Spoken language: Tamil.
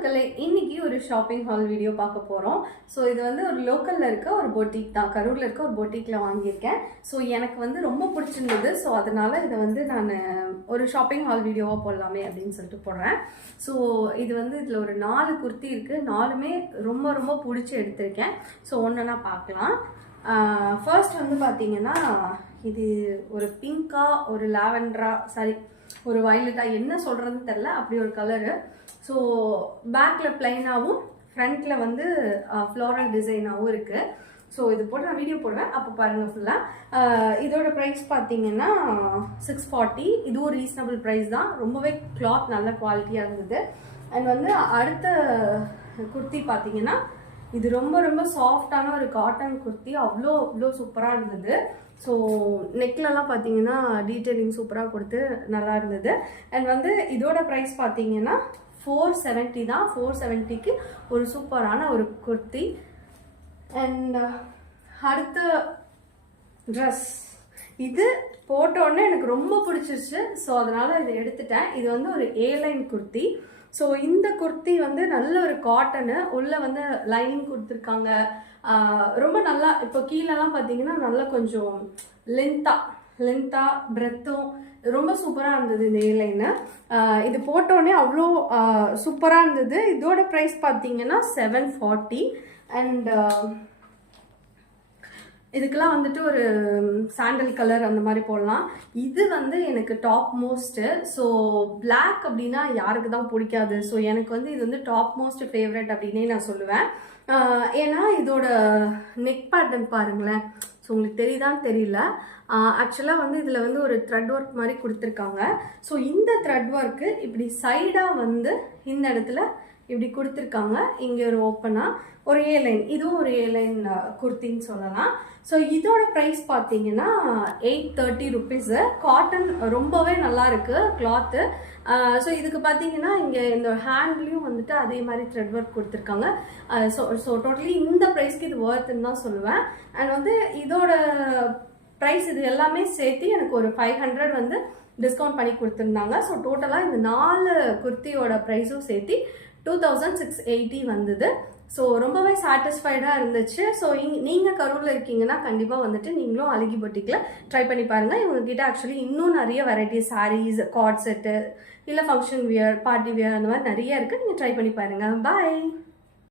மக்களே, இன்னைக்கு ஒரு ஷாப்பிங் ஹால் வீடியோ பார்க்க போகிறோம். ஸோ இது வந்து ஒரு லோக்கலில் இருக்க ஒரு பொட்டிக் தான், கரூரில் இருக்க ஒரு பொட்டிக்கில் வாங்கியிருக்கேன். ஸோ எனக்கு வந்து ரொம்ப பிடிச்சிருந்தது. ஸோ அதனால இதை வந்து நான் ஒரு ஷாப்பிங் ஹால் வீடியோவாக போடலாமே அப்படின்னு சொல்லிட்டு போடுறேன். ஸோ இது வந்து இதில் ஒரு 4 குர்த்தி இருக்குது. 4மே ரொம்ப ரொம்ப பிடிச்சி எடுத்திருக்கேன். ஸோ ஒன்றுனா பார்க்கலாம். ஃபர்ஸ்ட் வந்து பார்த்தீங்கன்னா, இது ஒரு பிங்கா, ஒரு லாவெண்டரா, சாரி ஒரு வயலட்டா, என்ன சொல்கிறதுன்னு தெரில, அப்படி ஒரு கலரு. ஸோ பேக்கில் பிளைனாகவும் ஃப்ரண்ட்டில் வந்து ஃப்ளோரல் டிசைனாகவும் இருக்குது. ஸோ இது போட்டு நான் வீடியோ போடுவேன், அப்போ பாருங்கள் ஃபுல்லாக. இதோட ப்ரைஸ் பார்த்தீங்கன்னா 640. இதுவும் ரீசனபிள் ப்ரைஸ் தான். ரொம்பவே கிளாத் நல்ல குவாலிட்டியாக இருந்தது. அண்ட் வந்து அடுத்த குர்த்தி பார்த்தீங்கன்னா, இது ரொம்ப ரொம்ப சாஃப்டான ஒரு காட்டன் குர்த்தி. அவ்வளோ சூப்பராக இருந்தது. ஸோ நெக்லலாம் பார்த்தீங்கன்னா டீட்டெயிலிங் சூப்பராக கொடுத்து நல்லா இருந்தது. அண்ட் வந்து இதோட ப்ரைஸ் பார்த்தீங்கன்னா 470 தான். 470க்கு ஒரு சூப்பரான ஒரு குர்த்தி. அண்ட் அடுத்த ட்ரெஸ், இது போட்டோடனே எனக்கு ரொம்ப பிடிச்சிருச்சு. ஸோ அதனால் இதை எடுத்துட்டேன். இது வந்து ஒரு ஏலைன் குர்த்தி. ஸோ இந்த குர்த்தி வந்து நல்ல ஒரு காட்டனு, உள்ளே வந்து லைனிங் கொடுத்துருக்காங்க. ரொம்ப நல்லா, இப்போ கீழெல்லாம் பார்த்தீங்கன்னா நல்லா கொஞ்சம் லென்த்தாக பிரெத்தும் ரொம்ப சூப்பராக இருந்தது இந்த ஏலைன்னு. இது போட்டோடனே அவ்வளோ சூப்பராக இருந்தது. இதோட ப்ரைஸ் பார்த்தீங்கன்னா 740. அண்ட் இதுக்கெல்லாம் வந்துட்டு ஒரு சாண்டல் கலர் அந்த மாதிரி போடலாம். இது வந்து எனக்கு டாப் மோஸ்ட்டு. ஸோ பிளாக் அப்படின்னா யாருக்கு தான் பிடிக்காது. ஸோ எனக்கு வந்து இது வந்து டாப் மோஸ்ட் ஃபேவரட் அப்படின்னே நான் சொல்லுவேன். ஏன்னா இதோட நெக் பேட்டர்ன் பாருங்களேன். ஸோ உங்களுக்கு தெரியுதான்னு தெரியல. ஆக்சுவலாக வந்து இதில் வந்து ஒரு த்ரெட் ஒர்க் மாதிரி கொடுத்துருக்காங்க. ஸோ இந்த த்ரெட் ஒர்க்கு இப்படி சைடாக வந்து இந்த இடத்துல இப்படி கொடுத்துருக்காங்க. இங்கே ஒரு ஓப்பனாக ஒரு ஏலைன், இதுவும் ஒரு ஏலைன் குர்த்தின்னு சொல்லலாம். ஸோ இதோட ப்ரைஸ் பார்த்தீங்கன்னா 830 ருபீஸு. காட்டன் ரொம்பவே நல்லா இருக்குது கிளாத்து. ஸோ இதுக்கு பார்த்தீங்கன்னா இங்கே இந்த ஹேண்ட்லேயும் வந்துட்டு அதே மாதிரி த்ரெட் ஒர்க் கொடுத்துருக்காங்க. ஸோ டோட்டலி இந்த ப்ரைஸ்க்கு இது ஒர்த்துன்னு தான் சொல்லுவேன். அண்ட் வந்து இதோட ப்ரைஸ் இது எல்லாமே சேர்த்து எனக்கு ஒரு 500 வந்து டிஸ்கவுண்ட் பண்ணி கொடுத்துருந்தாங்க. ஸோ டோட்டலாக இந்த 4 குர்த்தியோட ப்ரைஸும் சேர்த்து 2680 வந்தது. ஸோ ரொம்பவே சாட்டிஸ்ஃபைடாக இருந்துச்சு. ஸோ நீங்கள் கரூரில் இருக்கீங்கன்னா கண்டிப்பாக வந்துட்டு நீங்களும் அழகி பொட்டிக்கில் ட்ரை பண்ணி பாருங்கள். இவங்ககிட்ட ஆக்சுவலி இன்னும் நிறைய வெரைட்டி சாரீஸ், கார்ட் செட்டு, இல்லை ஃபங்க்ஷன் வியர், பார்ட்டி வியர், அந்த மாதிரி நிறைய இருக்குது. நீங்கள் ட்ரை பண்ணி பாருங்கள். பாய்.